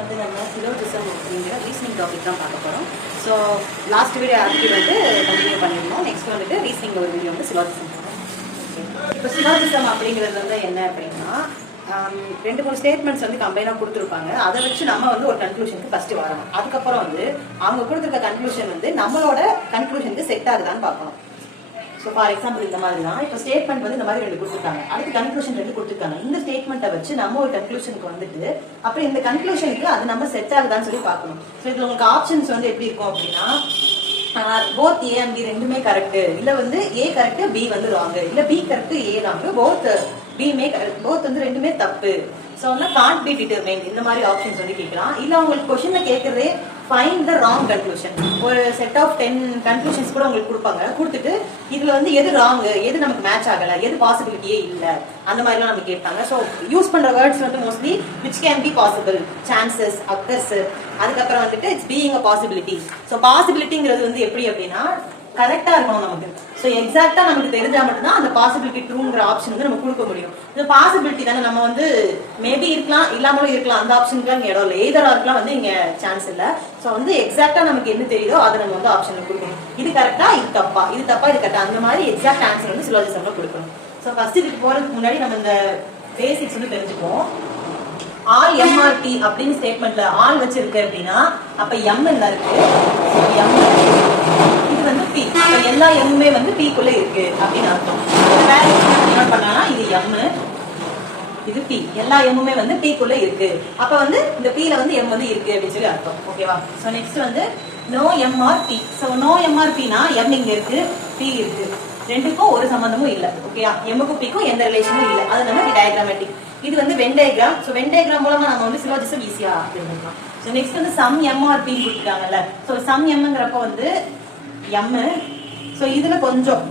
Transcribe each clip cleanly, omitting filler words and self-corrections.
வந்து நம்ம சிலோஜிசம் அப்படிங்கிற ரீசனிங் டாபிக் தான் பார்க்க போகிறோம். ஸோ லாஸ்ட் வீடியோ ஆக்டிவ் வந்து கண்டினியூ பண்ணியிருந்தோம். நெக்ஸ்ட் வந்துட்டு ரீசனிங் ஒரு வீடியோ வந்து சிலோஜிசம் போகிறோம். இப்போ சிலோஜிசம் அப்படிங்கிறது வந்து என்ன அப்படின்னா, 2-3 ஸ்டேட்மெண்ட்ஸ் வந்து கம்பைனாக கொடுத்துருப்பாங்க. அதை வச்சு நம்ம வந்து ஒரு கன்க்ளூஷனுக்கு ஃபஸ்ட்டு வரணும். அதுக்கப்புறம் வந்து அவங்க கொடுத்துருக்க கன்க்ளூஷன் வந்து நம்மளோட கன்க்ளூஷனுக்கு செட் ஆகுதான்னு பார்க்கணும். ஸோ ஃபார் எக்ஸாம்பிள் இந்த மாதிரி தான் இப்போ ஸ்டேட்மெண்ட் வந்து இந்த மாதிரி 2 கொடுத்துருக்காங்க, அதுக்கு கன்க்ளூஷன் 2 கொடுத்துருக்காங்க. இந்த ஸ்டேட்மெண்ட்டை வச்சு நம்ம ஒரு கன்க்ளூஷனுக்கு வந்துட்டு அப்புறம் இந்த கன்க்ளூஷனுக்கு அது நம்ம செட் ஆகுதான்னு சொல்லி பார்க்கணும். ஸோ இதில் உங்களுக்கு ஆப்ஷன்ஸ் வந்து எப்படி இருக்கும் அப்படின்னா, போத் ஏ அண்ட் பி ரெண்டுமே கரெக்ட், இல்லை வந்து ஏ கரெக்ட் பி வந்து ராங்கு, இல்லை B correct A wrong, both வந்து ரெண்டுமே தப்பு. ஸோ வந்து கான்ட் பி டிட்டர்மைன் இந்த மாதிரி ஆப்ஷன்ஸ் வந்து கேட்கலாம். இல்லை உங்களுக்கு கொஸ்டின்ல கேட்கறதே ஃபைண்ட் த ராங் கன்க்ளூஷன், ஒரு செட் ஆஃப் 10 கன்க்ளூஷன்ஸ் கூட உங்களுக்கு கொடுப்பாங்க. கொடுத்துட்டு இதுல வந்து எது ராங், எது நமக்கு மேட்ச் ஆகல, எது பாசிபிலிட்டியே இல்லை, அந்த மாதிரிலாம் நம்ம கேட்பாங்க. ஸோ யூஸ் பண்ற வேர்ட்ஸ் வந்து mostly which can be possible, chances, occurs, அதுக்கப்புறம் வந்துட்டு it's being a possibility. So பாசிபிலிட்டிங்கிறது வந்து எப்படி அப்படின்னா கரெக்டா இருக்கணும் நமக்கு. ஸோ எக்ஸாக்டா நமக்கு தெரிஞ்சா மட்டும்தான் அந்த பாசிபிலிட்டி ட்ரூங்கிற ஆப்ஷன் வந்து நம்ம கொடுக்க முடியும். இந்த பாசிபிலிட்டி தானே, நம்ம வந்து மேபி இருக்கலாம், இல்லாமலும் இருக்கலாம், அந்த ஆப்ஷனுக்குலாம் இங்கே இடம் இல்லை, எய்தரா இருக்கலாம் வந்து இங்க சான்ஸ் இல்லை. ஸோ வந்து எக்ஸாக்டா நமக்கு என்ன தெரியுதோ அதை நம்ம வந்து ஆப்ஷன்ல கொடுக்கணும். இது கரெக்டா, இது தப்பா, இது தப்பா, இது கரெக்டா, அந்த மாதிரி எக்ஸாக்ட் ஆன்சர் வந்து சிலோஜிசம்ல கொடுக்கணும். ஸோ ஃபர்ஸ்ட் இதுக்கு போறதுக்கு முன்னாடி நம்ம இந்த பேசிக்ஸ் வந்து தெரிஞ்சுப்போம். ஆல் எம்ஆர்டி அப்படின்னு ஸ்டேட்மெண்ட்ல ஆல் வச்சிருக்கு அப்படின்னா அப்ப எம் என்ன இருக்கு, எம் இது வந்து பி, எல்லா எம்மே வந்து பிக்குள்ள இருக்கு அப்படின்னு அர்த்தம். வேற என்ன பண்ணா இது எம், இது பி, எல்லா எம்முமே வந்து பிக்குள்ள இருக்கு. அப்ப வந்து இந்த பில வந்து எம் வந்து இருக்கு அப்படின்னு சொல்லி அர்த்தம். ஓகேவா? சோ நெக்ஸ்ட் வந்து no M are P. So no M are பினா எம் இங்க இருக்கு, பி இருக்கு, ரெண்டுக்கும் ஒரு சம்பந்தமும் இல்ல. ஓகேயா? எம்முக்கும் பிக்கும் எந்த ரிலேஷனும் இல்ல. அது நம்ம டயக்ராமேட்டிக். இது வந்து Venn diagram. So Venn diagram மூலமா நம்ம வந்து சிலோஜிசம் ஈஸியா தெரிஞ்சுக்கலாம். சோ நெக்ஸ்ட் வந்து சம் எம்ஆர் பி கொடுத்துட்டாங்கல்ல. சோ சம் எம்ங்கிறப்ப வந்து எம், சோ இதுல கொஞ்சம்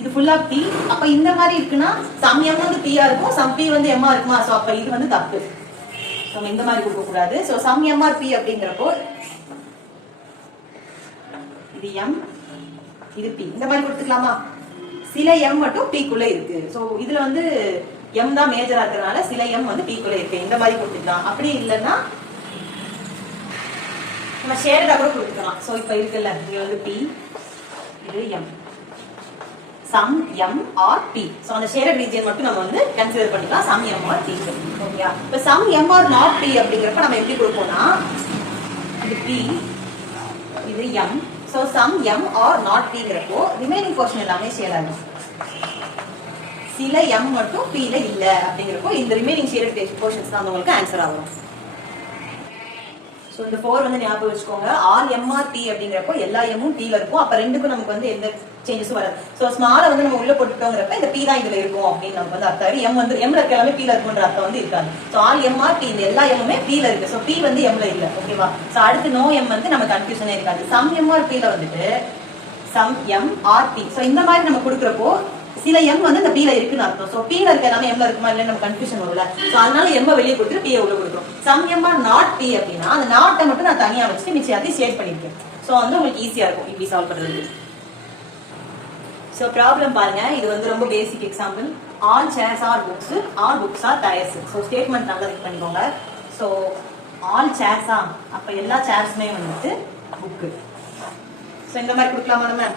இது ஃபுல்லா பி. அப்ப இந்த மாதிரி இருக்குன்னா சம் எம் வந்து பியா இருக்கும், சம் பி வந்து எம்மா இருக்குமா. சோ அப்ப இது வந்து தப்பு, நம்ம இந்த மாதிரி கொடுக்க கூடாது. சோ சம் எம்ஆர் பி அப்படிங்கிறப்போ இது எம், இது பி, இந்த மாதிரி கொடுத்துக்கலாமா. சில எம் மட்டும் பிக்குள்ள இருக்கு. சோ இதுல வந்து எம் தான் மேஜரா இருக்கிறதுனால சில எம் வந்து பிக்குள்ள இருக்கு, இந்த மாதிரி கொடுத்துக்கலாம். அப்படி இல்லைன்னா நம்ம ஷேர்டா கூட கொடுத்துக்கலாம். சோ இப்ப இருக்குல்ல, இது வந்து பி, இது M, some M are P. So அந்த ஷேர்ட் ரீஜியன் மட்டும் நம்ம வந்து கன்சிடர் பண்ணிக்கலாம், சம் எம் ஆர் பி. ஓகேயா? இப்ப some M are not P அப்படிங்கிறப்ப நம்ம எப்படி கொடுப்போம்னா இது பி, இது M. So some M are not பிங்கிறப்போ ரிமைனிங் போர்ஷன் எல்லாமே ஷேர் ஆகும். சில எம் மட்டும் பி ல இல்ல அப்படிங்கிறப்போ இந்த ரிமைனிங் ஷேர்ட் போர்ஷன்ஸ் தான் உங்களுக்கு ஆன்சர் ஆகும். சோ இந்த 4 வந்து ஞாபகம் வச்சுக்கோங்க. ஆல் எம்ஆர் டி அப்படிங்கிறப்போ எல்லா எம்மும் டீல இருக்கும். அப்ப ரெண்டுக்கும் நமக்கு வந்து எந்த சேஞ்சஸும் வராது. சோ ஸ்மால வந்து நம்ம உள்ள போட்டுட்டோங்கிறப்ப இந்த பி தான் இதுல இருக்கும் அப்படின்னு நமக்கு வந்து அர்த்தம். எம் வந்து எம்ல இருக்க எல்லாமே பீல இருக்குன்ற அர்த்தம் வந்து இருக்காது. சோ ஆல் எம்ஆர் டி, இந்த எல்லா எம்முமே பீல இருக்கு. சோ பி வந்து எம்ல இல்ல. ஓகேவா? சோ அடுத்து நோ எம் வந்து நம்ம கன்ஃபியூஷனே இருக்காது. சம் எம்ஆர் பீல வந்துட்டு some M are D. So இந்த மாதிரி நம்ம கொடுக்குறப்போ சில எம் வந்து இந்த பீல இருக்குன்னு அர்த்தம். சோ பீல இருக்க எல்லாமே எம்ல இருக்குமா இல்ல நம்ம கன்ஃபியூஷன் வரும்ல. சோ அதனால எம் வெளியே கொடுத்துட்டு பீ உள்ள கொடுக்குறோம். Some M are not P அப்படின்னா அந்த நாட்டை மட்டும் நான் தனியா வச்சுட்டு மிச்சம் ஷேட் பண்ணிருக்கேன். சோ வந்து உங்களுக்கு ஈஸியா இருக்கும் இப்படி சால்வ் பண்றது. சோ ப்ராப்ளம் பாருங்க, இது வந்து ரொம்ப basic example. All chairs are books, all books are tyres. So statement நல்லா ரீட் பண்ணிக்கோங்க. சோ ஆல் சேர்ஸா, அப்ப எல்லா சேர்ஸ்மே வந்துட்டு புக். சோ இந்த மாதிரி கொடுக்கலாமா நம்ம?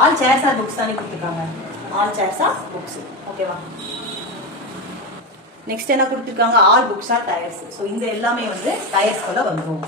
ஆல் சேர்ஸ் ஆர் புக்ஸ் தானே கொடுத்துருக்காங்க, ஆல் சேர்ஸ் ஆர் புக்ஸ். ஓகேவா? நெக்ஸ்ட் என்ன கொடுத்துருக்காங்க, all books are tyres. So இந்த எல்லாமே வந்து டயர்ஸ்குள்ள வந்துடும்.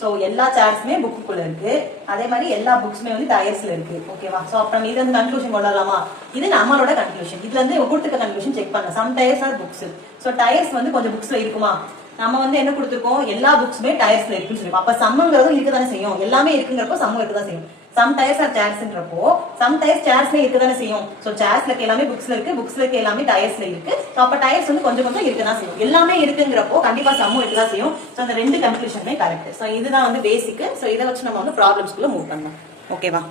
ஸோ எல்லா சேர்ஸுமே புக்குக்குள்ள இருக்கு, அதே மாதிரி எல்லா புக்ஸுமே வந்து டயர்ஸ்ல இருக்கு. ஓகேவா? ஸோ அப்ப நம்ம இது வந்து கன்க்ளூஷன் கொள்ளலாமா? இது நம்மளோட கன்க்ளூஷன். இதுல இருந்து கொடுத்துருக்க கன்க்ளூஷன் செக் பண்ண. Some tyres are books. So tyres வந்து கொஞ்சம் புக்ஸ்ல இருக்குமா? நம்ம வந்து என்ன கொடுத்துருக்கோம், எல்லா புக்ஸுமே டயர்ஸ்ல இருக்குன்னு சொல்லுவோம். அப்ப சம்ங்கிறதும் இருக்குதானே செய்யும், எல்லாமே இருக்குங்கிறப்போ சம் இருக்குதான் செய்யும். சம் டயர்ஸ் ஆர் சேர்ஸ்ன்றப்போ சம் டயர்ஸ் சேர்ஸ்ல இருக்குதானே செய்யும். சோ சேர்ஸ்ல இருக்க எல்லாமே புக்ஸ்ல இருக்கு, புக்ஸ்ல இருக்க எல்லாமே டயர்ஸ்ல இருக்கு. சோ அப்ப டயர்ஸ் வந்து கொஞ்சம் கொஞ்சம் இருக்குதான் செய்யும். எல்லாமே இருக்குங்கிறப்போ கண்டிப்பா சம்மும் இருக்குதான் செய்யும். சோ அந்த ரெண்டு கன்க்ளூஷனுமே கரெக்ட். சோ இதுதான் வந்து பேசிக். சோ இதை வச்சு நம்ம வந்து ப்ராப்ளம்ஸ்குள்ள மூவ் பண்ணலாம். ஓகேவா?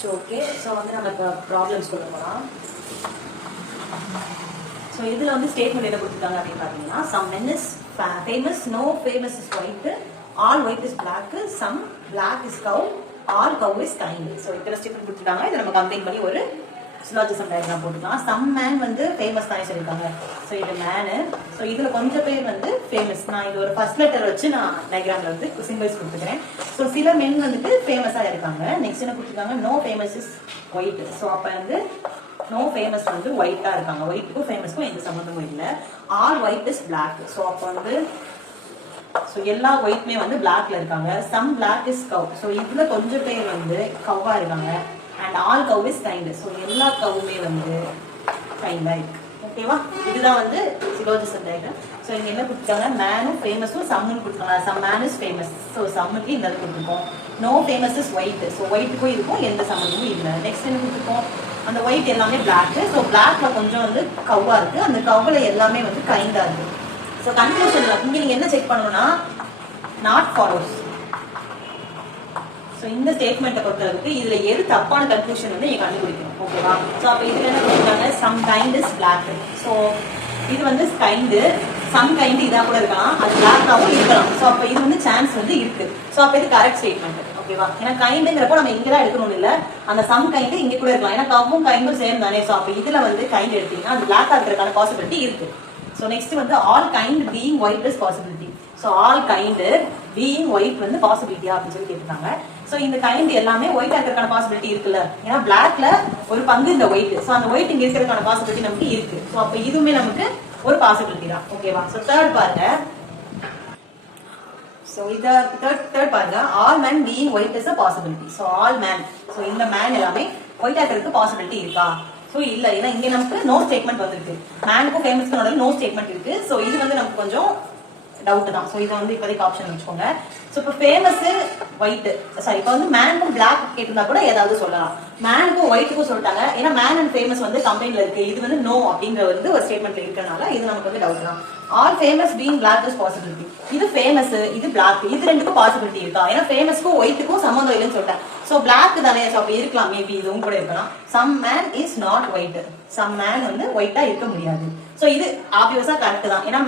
So okay. சோ வந்து நம்ம இப்போ ப்ராப்ளம்ஸ்குள்ள போகலாம். சோ இதுல வந்து ஸ்டேட்மெண்ட் என்ன கொடுத்துருக்காங்க அப்படின்னு பாத்தீங்கன்னா, some men is famous, no famous is white, all white is black, some black is cow, all cow is kind. So இத்தனை ஸ்டேட்மெண்ட் கொடுத்துருக்காங்க. இதை நம்ம கம்பைன் பண்ணி ஒரு சிலாஜிசம் டயக்ராம் போட்டுக்கலாம். சம் மேன் வந்து ஃபேமஸ் தானே சொல்லியிருக்காங்க. ஸோ இது மேனு. ஸோ இதில் கொஞ்சம் பேர் வந்து ஃபேமஸ். நான் இது ஒரு ஃபர்ஸ்ட் லெட்டர் வச்சு நான் டயக்ராமில் வந்து சிம்பிள்ஸ் கொடுத்துக்கிறேன். ஸோ சில மென் வந்துட்டு ஃபேமஸாக இருக்காங்க. நெக்ஸ்ட் என்ன கொடுத்துருக்காங்க, no famous is white. So அப்போ வந்து நோ ஃபேமஸ் வந்து ஒயிட்டாக இருக்காங்க. ஒயிட்டுக்கும் ஃபேமஸ்க்கும் எந்த சம்மந்தமும் இல்லை. All white is black. So அப்போ வந்து ஸோ எல்லா ஒயிட்மே வந்து பிளாக்ல இருக்காங்க. Some black is cow. So இதுல கொஞ்சம் பேர் வந்து கவ்வா இருக்காங்க. And all cow is kind. So எல்லா கவுமே வந்து கைண்டா இருக்கு. ஓகேவா, இதுதான் வந்து சிலோஜிசம் டயக்ராம். ஸோ இங்க என்ன கொடுத்துருக்காங்க, மேனும் ஃபேமஸும் சம்முன்னு கொடுத்துருக்காங்க. Some man is famous. So சம்முக்கு இந்த கொடுத்துருக்கோம். No famous is white. So ஒயிட்டுக்கும் இருக்கும் எந்த சம்மந்தமும் இல்லை. நெக்ஸ்ட் என்ன கொடுத்துருக்கோம், அந்த ஒயிட் எல்லாமே பிளாக். ஸோ பிளாக்ல கொஞ்சம் வந்து கவ்வா இருக்கு. அந்த கவ்வுல எல்லாமே வந்து கைண்டா இருக்கு. ஸோ கன்க்ளூஷன்ல இங்க நீங்க என்ன செக் பண்ணணும்னா, நாட் ஃபாலோஸ். ஸோ இந்த ஸ்டேட்மெண்ட்டை பொறுத்தளவுக்கு இதுல எது தப்பான கன்க்ளூஷன் வந்து நீங்க கண்டுபிடிக்கணும். ஓகேவா, ஸோ அப்போ இதுல என்ன கொடுத்தாங்க, some kind is black. So இது வந்து கைண்டு, சம் கைண்ட் இதா கூட இருக்கலாம், அது பிளாக்காவும் இருக்கலாம். ஸோ அப்போ இது வந்து சான்ஸ் வந்து இருக்கு. ஸோ அப்போ இது கரெக்ட் ஸ்டேட்மெண்ட். ஓகேவா, ஏன்னா கைண்டுங்கிறப்போ நம்ம இங்க தான் எடுக்கணும் இல்ல, அந்த சம் கைண்டு இங்க கூட இருக்கலாம். ஏன்னா கவ்வும் கைண்டும் சேம் தானே. ஸோ அப்போ இதுல வந்து கைண்ட் எடுத்தீங்கன்னா அது பிளாக்கா இருக்கிறதுக்கான பாசிபிலிட்டி இருக்கு. So next வந்து all kind being white is possibility. So all kind being white வந்து possibility அப்படின்னு சொல்லி கேட்டிருக்காங்க. So இந்த kind எல்லாமே white இருக்கிறதுக்கான பாசிபிலிட்டி இருக்குல்ல, ஏன்னா பிளாக்ல ஒரு பங்கு இந்த white. So அந்த white இங்க இருக்கிறதுக்கான பாசிபிலிட்டி நமக்கு இருக்கு. So அப்ப இதுவுமே நமக்கு ஒரு பாசிபிலிட்டி தான். ஓகேவா, so third பாருங்க. So இத third பாருங்க, all men being white is a possibility. So all men, so இந்த man எல்லாமே white இருக்கிறதுக்கு பாசிபிலிட்டி இருக்கா? ஸோ இல்லை, ஏன்னா இங்கே நமக்கு நோ ஸ்டேட்மெண்ட் வந்திருக்கு. மேனுக்கும் ஃபேமஸ்க்கு நடுவில் நோ ஸ்டேட்மெண்ட் இருக்கு. ஸோ இது வந்து நமக்கு கொஞ்சம் டவுட் தான். ஸோ இதை வந்து இப்போதைக்கு ஆப்ஷன் வச்சுக்கோங்க. ஸோ இப்போ ஃபேமஸ் ஒயிட், சாரி இப்போ வந்து மேனுக்கும் பிளாக் கேட்டிருந்தா கூட ஏதாவது சொல்லலாம். மேனுக்கும் ஒயிட்டுக்கும் சொல்லிட்டாங்க, ஏன்னா மேன் அண்ட் ஃபேமஸ் வந்து கம்பெனில இருக்கு. இது வந்து நோ அப்படிங்கிற வந்து ஒரு ஸ்டேட்மெண்ட்ல இருக்கனால இது நமக்கு வந்து டவுட் தான். All famous being black is possibility. இது ஃபேமஸ், இது பிளாக், இது ரெண்டுக்கும் பாசிபிலிட்டி இருக்கா? ஏன்னா ஃபேமஸ்க்கும் ஒயிட்டுக்கும் சம்மந்தம் இல்லைன்னு சொல்லிட்டேன். ஸோ பிளாக் தானே, ஸோ அப்போ இருக்கலாம், மேபி இதுவும் கூட இருக்கலாம். Some man is not white. Some man வந்து ஒயிட்டா இருக்க முடியாது. ஸோ இது ஆப்வியஸா கரெக்ட் தான், ஏன்னா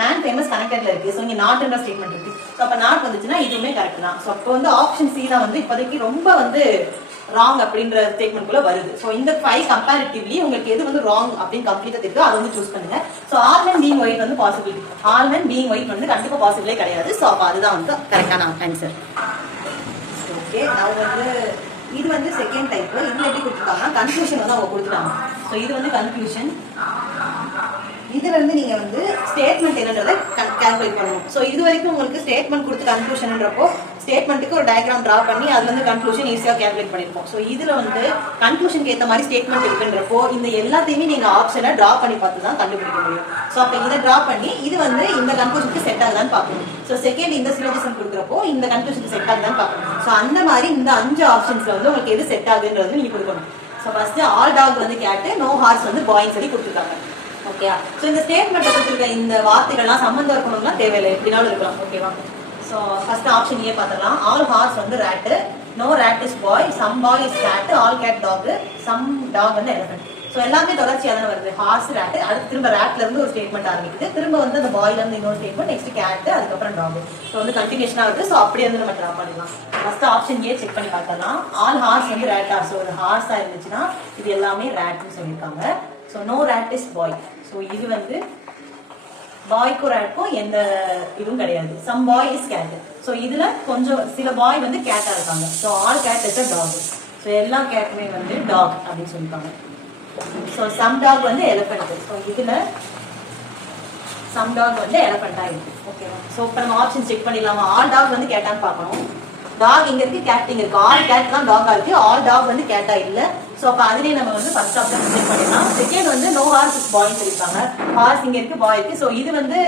மேன் ஃபேமஸ் கனெக்டட்ல இருக்கு. ஸோ இங்க நாட் என்ற ஸ்டேட்மெண்ட் இருக்கு. ஸோ அப்போ நாட் வந்துச்சுன்னா இதுவுமே கரெக்ட் தான். ஸோ அப்போ வந்து ஆப்ஷன் சி தான் வந்து இப்போதைக்கு ரொம்ப வந்து ராங் அப்படின்ற ஸ்டேட்மெண்ட் குள்ள வருது. ஸோ இந்த 5 கம்பேரிட்டிவ்லி உங்களுக்கு எது வந்து ராங் அப்படின்னு கம்ப்ளீட்டா தெரியுதோ அதை வந்து சூஸ் பண்ணுங்க. So all men being white வந்து possibility, all men being white வந்து கண்டிப்பா பாசிபிளே கிடையாது. ஸோ அப்போ அதுதான் வந்து கரெக்டான ஆன்சர். ஓகே, நான் வந்து இது வந்து செகண்ட் டைப். இதுல எப்படி கொடுத்துருக்காங்கன்னா கன்க்ளூஷன் வந்து அவங்க கொடுத்துட்டாங்க. ஸோ இது வந்து கன்க்ளூஷன். இதுல இருந்து நீங்க வந்து ஸ்டேட்மெண்ட் என்னன்றதை கால்குலேட் பண்ணணும். ஸோ இது வரைக்கும் உங்களுக்கு ஸ்டேட்மெண்ட் கொடுத்து கன்க்ளூஷன்ன்றப்போ ஸ்டேட்மெண்ட்டுக்கு ஒரு டயக்ராம் டிரா பண்ணி அதுல இருந்து கன்க்ளூஷன் ஈஸியா கால்குலேட் பண்ணிருப்போம். ஸோ இதுல வந்து கன்க்ளூஷனுக்கு ஏற்ற மாதிரி ஸ்டேட்மெண்ட் இருக்குன்றப்போ இந்த எல்லாத்தையுமே நீங்க ஆப்ஷனை டிரா பண்ணி பார்த்து தான் கண்டுபிடிக்க முடியும். ஸோ அப்போ இதை டிரா பண்ணி இது வந்து இந்த கன்க்ளூஷனுக்கு செட் ஆகுதான்னு பார்க்கணும். ஸோ செகண்ட் இந்த சிலபஸ் கொடுக்குறப்போ இந்த கன்க்ளூஷனுக்கு செட் ஆகுதான்னு பார்க்கணும். ஸோ அந்த மாதிரி இந்த 5 ஆப்ஷன்ஸ்ல வந்து உங்களுக்கு எது செட் ஆகுதுன்றது நீங்க கொடுக்கணும். ஸோ ஃபர்ஸ்ட் ஆல் டாக் வந்து கேட்டு, நோ ஹார்ஸ் வந்து பாய்ன்னு சொல்லி கொடுத்துருக்காங்க. ஓகேவா, ஸோ இந்த ஸ்டேட்மெண்ட் கொடுத்துருக்க இந்த வார்த்தைகள்லாம் சம்பந்தம் இருக்கணும்லாம் தேவையில்லை, எப்படினாலும் இருக்கலாம். ஓகேவா, ஸோ ஃபர்ஸ்ட் ஆப்ஷன் ஏ பார்த்துக்கலாம். ஆல் ஹார்ஸ் வந்து rat, no rat is boy, some boy is cat, all cat dog, some dog வந்து எலிஃபென்ட். ஸோ எல்லாமே தொடர்ச்சியாக தானே வருது. ஹார்ஸ் ரேட்டு, அடுத்து திரும்ப ரேட்ல இருந்து ஒரு ஸ்டேட்மெண்ட் ஆரம்பிக்குது, திரும்ப வந்து அந்த பாய்ல இருந்து இன்னொரு ஸ்டேட்மெண்ட், நெக்ஸ்ட் கேட், அதுக்கப்புறம் டாக். ஸோ வந்து கண்டினியூஷனா வருது. ஸோ அப்படியே வந்து நம்ம ட்ரா பண்ணிடலாம். ஃபர்ஸ்ட் ஆப்ஷன் ஏ செக் பண்ணி பார்த்தலாம். ஆல் ஹார்ஸ் வந்து ரேட்டா, ஸோ ஒரு ஹார்ஸா இருந்துச்சுன்னா இது எல்லாமே ரேட்னு சொல்லியிருக்காங்க. So no rat is boy. So இது வந்து பாய்க்கும் ரேட்க்கும் எந்த இதுவும் கிடையாது. Some boy is cat. So இதுல கொஞ்சம் சில பாய் வந்து கேட்டா இருக்காங்க. So all cat is a dog. So எல்லா கேட்டுமே வந்து டாக் அப்படின்னு சொல்லியிருக்காங்க. ஸோ சம் டாக் வந்து எலிஃபென்ட். ஸோ இதுல சம் டாக் வந்து எலிஃபென்ட்டா இருக்கு. ஓகேவா, ஸோ இப்போ நம்ம ஆப்ஷன் செக் பண்ணிடலாமா? ஆல் டாக் வந்து கேட்டான்னு பார்க்கணும். டாக் இங்க இருக்கு, கேட் இங்க இருக்கு. ஆல் கேட் தான் டாகா இருக்கு, ஆல் டாக் வந்து கேட்டா இல்ல. சோ அப்ப அதுலயே நம்ம வந்து ஃபர்ஸ்ட் ஆப்ஷன் செக் பண்ணிடலாம். செகண்ட் வந்து நோ ஹார்ஸ் இஸ் பாய் சொல்லிருக்காங்க. ஹார்ஸ் இங்க இருக்கு, பாய் இருக்கு. சோ இது வந்து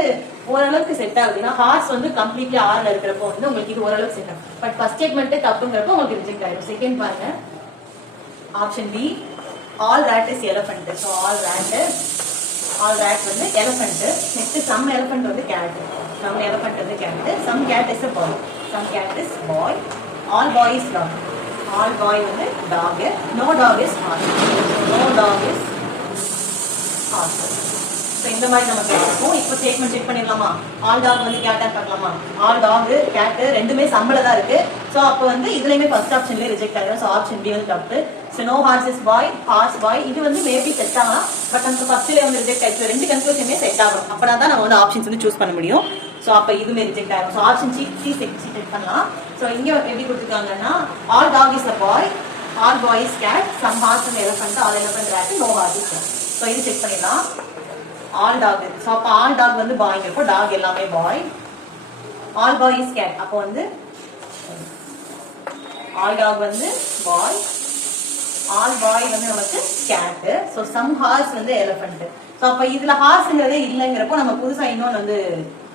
ஓரளவுக்கு செட் ஆகுதுன்னா ஹார்ஸ் வந்து கம்ப்ளீட்லி ஆர்ல இருக்கிறப்போ வந்து உங்களுக்கு இது ஓரளவுக்கு செட் ஆகும். பட் ஃபர்ஸ்ட் ஸ்டேட்மெண்ட் தப்புங்கிறப்போ உங்களுக்கு ரிஜெக்ட் ஆயிடும். செகண்ட் பாருங்க, option B all rat is elephant. So all rat வந்து எலிஃபென்ட். நெக்ஸ்ட் சம் எலிஃபென்ட் வந்து கேட். சம் எலிஃபென்ட் வந்து cat. Some cat is a boy. Some cat is boy. All boy is dog. All boy வந்து dog. No dog is horse. So no dog is horse. So இந்த மாதிரி நம்ம கிடைச்சிருக்கோம். இப்போ statement check பண்ணிடலாமா? All dog வந்து கேட்டான்னு பார்க்கலாமா? All talk கேட்டு ரெண்டுமே சம்பளம் தான் இருக்கு. ஸோ அப்போ வந்து இதுலையுமே ஃபர்ஸ்ட் ஆப்ஷன்லேயே ரிஜெக்ட் ஆகிடும். ஸோ ஆப்ஷன் பி வந்து தப்பு. So no horse is boy, horse boy இது வந்து மேபி செட் ஆகலாம். பட் நமக்கு ஃபர்ஸ்ட்லேயே வந்து ரிஜெக்ட் ஆயிடுச்சு. ரெண்டு கன்க்ளூஷனுமே செட் ஆகும். அப்படின்னா தான் நம்ம வந்து ஆப்ஷன்ஸ் வந்து சூஸ் பண்ண முடியும். ஸோ அப்போ இதுவுமே ரிஜெக்ட் ஆகும். ஸோ ஆப்ஷன் சி செக் பண்ணலாம். ஸோ இங்கே எப்படி கொடுத்துருக்காங்கன்னா all dog is a boy, all boy is cat, some horse and elephant, all elephant cat, no horse is cat. So இது செக் பண்ணிடலாம். All dog. ஸோ அப்போ all dog வந்து பாய்ங்கிறப்போ dog எல்லாமே boy. All boy is cat அப்போ வந்து all dog வந்து பாய், all பாய் வந்து நமக்கு கேட். ஸோ சம் ஹார்ஸ் வந்து எலஃபண்ட். ஸோ அப்போ இதுல ஹார்ஸ்ங்கிறதே இல்லைங்கிறப்போ நம்ம புதுசா இன்னொன்று வந்து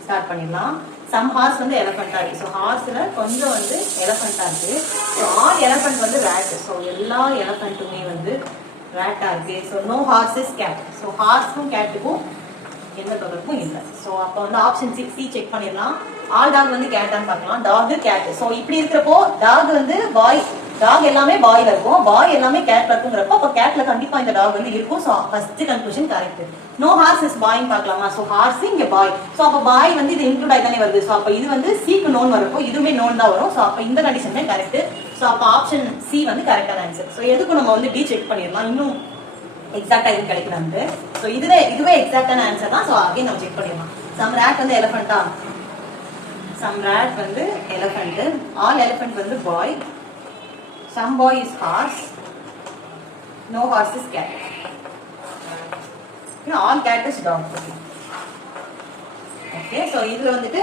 ஸ்டார்ட் பண்ணிடலாம். சம் ஹார்ஸ் வந்து எலஃபண்டா இருக்கு. ஸோ ஹார்ஸ்ல கொஞ்சம் வந்து எலஃபண்டா இருக்கு. ஸோ ஆல் எலஃபண்ட் வந்து ரேட். ஸோ எல்லா எலஃபண்ட்டுமே வந்து ரேட்டா இருக்கு. So no horse is cat. So ஹார்ஸ்க்கும் கேட்டுக்கும் எந்த தொடர்பும் இல்லை. ஸோ அப்போ வந்து ஆப்ஷன் சி செக் பண்ணிடலாம். ஆல் டாக் வந்து கேட்டான்னு பார்க்கலாம். Talk gate. ஸோ இப்படி இருக்கிறப்போ டாக் வந்து பாய், டாக் எல்லாமே பாய்ல இருக்கும், பாய் எல்லாமே கேட்ல இருக்குங்கிறப்போ அப்போ கேட்ல கண்டிப்பா இந்த டாக் வந்து இருக்கும். So first conclusion correct. No horse is பாய்ன்னு பார்க்கலாமா? ஸோ ஹார்ஸ் இங்க பாய். ஸோ அப்போ பாய் வந்து இது இன்க்ளூட் ஆகி தானே வருது. ஸோ அப்போ இது வந்து சிக்கு நோன் வரப்போ இதுவுமே நோன் தான் வரும். ஸோ அப்போ இந்த கண்டிஷன் கரெக்ட். ஸோ அப்போ ஆப்ஷன் சி வந்து கரெக்டான ஆன்சர். ஸோ எதுக்கும் நம்ம வந்து டி செக் பண்ணிடலாம். இன்னும் எக்ஸாக்டா இது கிடைக்கிறாங்க. ஸோ இதுவே எக்ஸாக்டான ஆன்சர் தான். ஸோ அகைன் நம்ம செக் பண்ணிடலாம். சம் ரேட் வந்து எலஃபண்டா? சம் ரேட் வந்து எலஃபண்ட். ஆல் எலஃபண்ட் வந்து பாய். Some boy is horse, no horse is cat. All cat is dog. Okay, so இதுல வந்துட்டு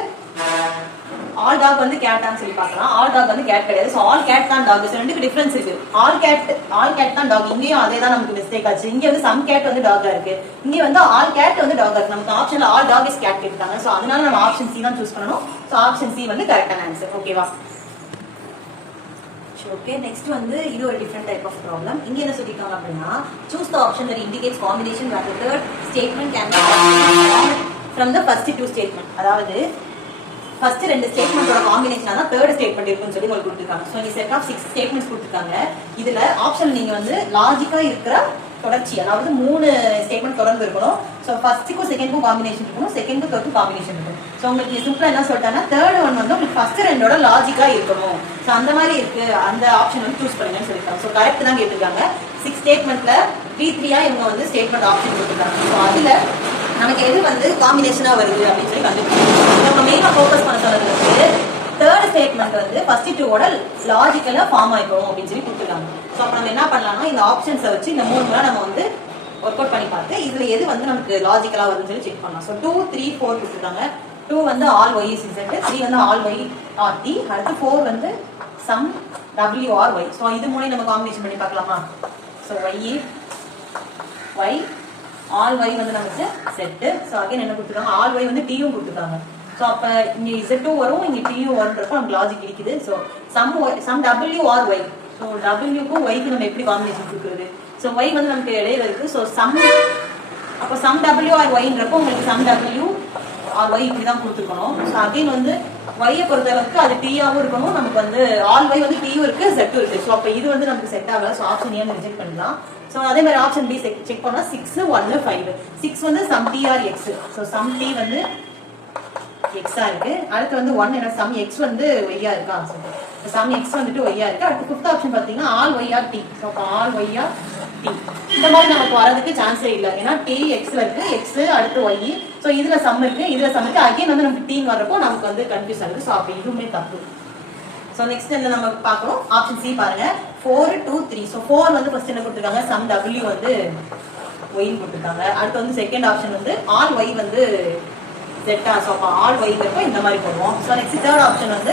all dog வந்து கேட்டான்னு சொல்லி பார்க்கலாம். all dog வந்து கேட் கிடையாது. ஸோ ஆல் கேட் தான் டாக். ஸோ ரெண்டுக்கு டிஃபரன்ஸ் இருக்கு. ஆல் கேட் தான் டாக். இங்கேயும் அதே தான் நமக்கு மிஸ்டேக் ஆச்சு. இங்க வந்து சம் கேட் வந்து டாகா இருக்கு, இங்க வந்து ஆல் கேட் வந்து டாகா இருக்கு. நமக்கு ஆப்ஷன்ல ஆல் டாக் இஸ் கேட் கேட்டாங்க. ஸோ அதனால நம்ம ஆப்ஷன் சி தான் சூஸ் பண்ணணும். ஸோ ஆப்ஷன் சி வந்து கரெக்டான ஆன்சர். ஓகேவா? ஓகே, நெக்ஸ்ட் வந்து இது ஒரு டிஃபரெண்ட் டைப் ஆஃப் ப்ராப்ளம். இங்க என்ன சொல்லிருக்காங்க அப்படின்னா choose the option that indicates combination where the third statement can be formed from the first two statement. அதாவது ஃபர்ஸ்ட் ரெண்டு ஸ்டேட்மெண்டோட காம்பினேஷனா தான் தேர்ட் ஸ்டேட்மெண்ட் இருக்குன்னு சொல்லி உங்களுக்கு கொடுத்துருக்காங்க. ஸோ இங்க செட் ஆஃப் 6 ஸ்டேட்மெண்ட்ஸ் கொடுத்துருக்காங்க. இதுல ஆப்ஷன் நீங்க வந்து லாஜிக்கா இருக்கிற தொடர்ச்சி, அதாவது 3 ஸ்டேட்மெண்ட் தொடர்ந்து இருக்கணும். ஸோ ஃபர்ஸ்ட்டுக்கும் செகண்டுக்கும் காம்பினேஷன் இருக்கணும், செகண்டுக்கும் தேர்டுக்கும் காம்பினேஷன் இருக்கும். ஸோ உங்களுக்கு சிம்பிளா என்ன சொல்லிட்டாங்கன்னா தேர்ட் ஒன் வந்து உங்களுக்கு ஃபர்ஸ்ட் ரெண்டோட லாஜிக்கா இருக்கணும். ஸோ அந்த மாதிரி இருக்கு, அந்த ஆப்ஷன் வந்து சூஸ் பண்ணுங்கன்னு சொல்லியிருக்காங்க. ஸோ கரெக்ட் தான் கேட்டிருக்காங்க. 6 ஸ்டேட்மெண்ட்ல 3 இவங்க வந்து ஸ்டேட்மெண்ட் ஆப்ஷன் கொடுத்துருக்காங்க. ஸோ அதுல நமக்கு எது வந்து காம்பினேஷனா வருது அப்படின்னு சொல்லி கண்டுபிடிக்கணும். நம்ம மெயினா ஃபோக்கஸ் பண்ண சொன்னது வந்து தேர்ட் ஸ்டேட்மெண்ட் வந்து ஃபர்ஸ்ட் டூவோட லாஜிக்கலா ஃபார்ம் ஆயிக்கணும் அப்படின்னு சொல்லி கொடுத்துருக்காங்க. ஸோ அப்ப நம்ம என்ன பண்ணலாம்னா இந்த ஆப்ஷன்ஸை வச்சு இந்த 3 முறை நம்ம வந்து ஒர்க் அவுட் பண்ணி பார்த்து இதுல எது வந்து நமக்கு லாஜிக்கலா வருதுன்னு சொல்லி செக் பண்ணலாம். ஸோ 2, 3, 4 கொடுத்துருக்காங்க. 2 வந்து ஆல் ஒய் இஸ் இசட், 3 வந்து ஆல் ஒய் ஆர் டி, அடுத்து 4 வந்து some W are Y. So இது மூணையும் நம்ம காம்பினேஷன் பண்ணி பார்க்கலாமா? ஸோ ஒய் ஆல் ஒய் வந்து நமக்கு செட்டு. ஸோ அகைன் என்ன கொடுத்துருக்காங்க? ஆல் ஒய் வந்து டியும் கொடுத்துருக்காங்க. ஸோ அப்போ இங்கே இசட்டும் வரும், இங்கே டியும் வரும்ன்றப்போ நமக்கு லாஜிக் இருக்குது. So some W are Y. So டபிள்யூக்கும் ஒய்க்கு நம்ம எப்படி காம்பினேஷன் கொடுக்குறது? ஸோ ஒய் வந்து நமக்கு இடையில இருக்கு. ஸோ அப்போ சம் டபிள்யூ ஆர் ஒய்ன்றப்போ உங்களுக்கு சம் டபிள்யூ ஆர் ஒய் இப்படி தான் கொடுத்துருக்கணும். ஸோ அகைன் வந்து ஒய்யை பொறுத்தளவுக்கு அது டீயாகவும் இருக்கணும், நமக்கு வந்து ஆல் ஒய் வந்து டீயும் இருக்கு, செட்டும் இருக்கு. ஸோ அப்போ இது வந்து நமக்கு செட் ஆகல. ஸோ ஆப்ஷன் ஏன் ரிஜெக்ட் பண்ணலாம். ஸோ அதே மாதிரி ஆப்ஷன் பி செக் பண்ணா 6, 1, 5. 6 வந்து some D are X. So some D வந்து எக்ஸா இருக்கு. அடுத்து வந்து 1 என்ன சம் எக்ஸ் வந்து ஒய்யா இருக்கா? சம் எக்ஸ் வந்துட்டு ஒய்யா இருக்கு. அடுத்து 5th ஆப்ஷன் பாத்தீங்கன்னா all Y are D. So all Y are D இந்த மாதிரி நமக்கு வரதுக்கு சான்ஸே இல்லை. ஏன்னா டி எக்ஸ்ல இருக்கு, எக்ஸ் அடுத்து ஒய். ஸோ இதுல சம் இருக்கு, இதுல சம் இருக்கு. அகைன் வந்து நமக்கு டீன் வர்றப்போ நமக்கு வந்து கன்ஃபியூஸ் ஆகுது. ஸோ அப்போ இதுவுமே தப்பு. ஸோ நெக்ஸ்ட் என்ன நம்ம பார்க்கணும்? ஆப்ஷன் சி பாருங்க. 4, 2, 3. ஸோ 4 வந்து ஃபர்ஸ்ட் என்ன கொடுத்துருக்காங்க? சம் டபிள்யூ வந்து ஒய்ன்னு கொடுத்துருக்காங்க. அடுத்து வந்து செகண்ட் ஆப்ஷன் வந்து ஆல் ஒய் வந்து செட்டா. ஸோ அப்போ ஆல் ஒய்ங்கிறப்ப இந்த மாதிரி போடுவோம். ஸோ நெக்ஸ்ட் தேர்ட் ஆப்ஷன் வந்து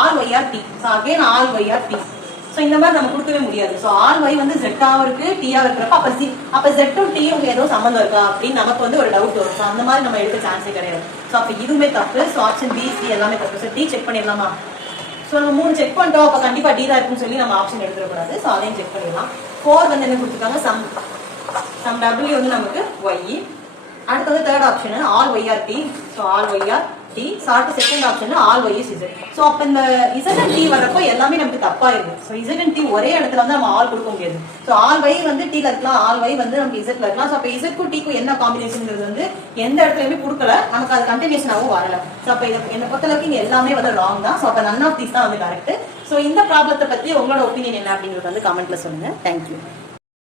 all Y are D. So again all Y are D. So இந்த மாதிரி நம்ம கொடுக்கவே முடியாது. ஸோ ஆல் ஒய் வந்து ஜெட்டாவும் இருக்கு, டீயாவும் இருக்கிறப்ப அப்போ ஜெட்டும் டீயும் ஏதோ சம்மந்தம் இருக்கா அப்படின்னு நமக்கு வந்து ஒரு டவுட் வரும். ஸோ அந்த மாதிரி நம்ம எடுக்க சான்ஸே கிடையாது. ஸோ அப்போ இதுவுமே தப்பு. ஸோ ஆப்ஷன் பி, சி எல்லாமே தப்பு. ஸோ டி செக் பண்ணிடலாமா? ஸோ நம்ம 3 செக் பண்ணிட்டோம், அப்போ கண்டிப்பா டி தான் இருக்குன்னு சொல்லி நம்ம ஆப்ஷன் எடுத்துடக்கூடாது. ஸோ அதையும் செக் பண்ணிடலாம். 4 வந்து என்ன கொடுத்துருக்காங்க? சம் டபிள்யூ வந்து நமக்கு ஒய். அடுத்து வந்து third option all Y are D. So all Y are D, சால்ட் second option, all Y is Z. So அப்போ இந்த இசட் அண்ட் டி வரப்போ எல்லாமே நமக்கு தப்பாயிருது. ஸோ இசட் அண்ட் டி ஒரே இடத்துல வந்து நம்ம ஆல் கொடுக்க முடியாது. ஸோ ஆல் ஒய் வந்து டீல இருக்கலாம், ஆல் ஒய் வந்து நமக்கு இசட்ல இருக்கலாம். ஸோ அப்போ இசட்க்கும் டீக்கும் என்ன காம்பினேஷன்ங்கிறது வந்து எந்த இடத்துலயுமே கொடுக்கல, நமக்கு அது கண்டினியூஷனாகவும் வரல. ஸோ அப்போ என்னை பொறுத்தளவுக்கு இங்க எல்லாமே வந்து ராங் தான். ஸோ அப்போ நன் ஆஃப் தீஸ் தான் வந்து கரெக்ட். ஸோ இந்த ப்ராப்ளத்தை பத்தி உங்களோட ஒப்பீனியன் என்ன அப்படிங்கிறது வந்து கமெண்ட்ல சொல்லுங்க. தேங்க்யூ.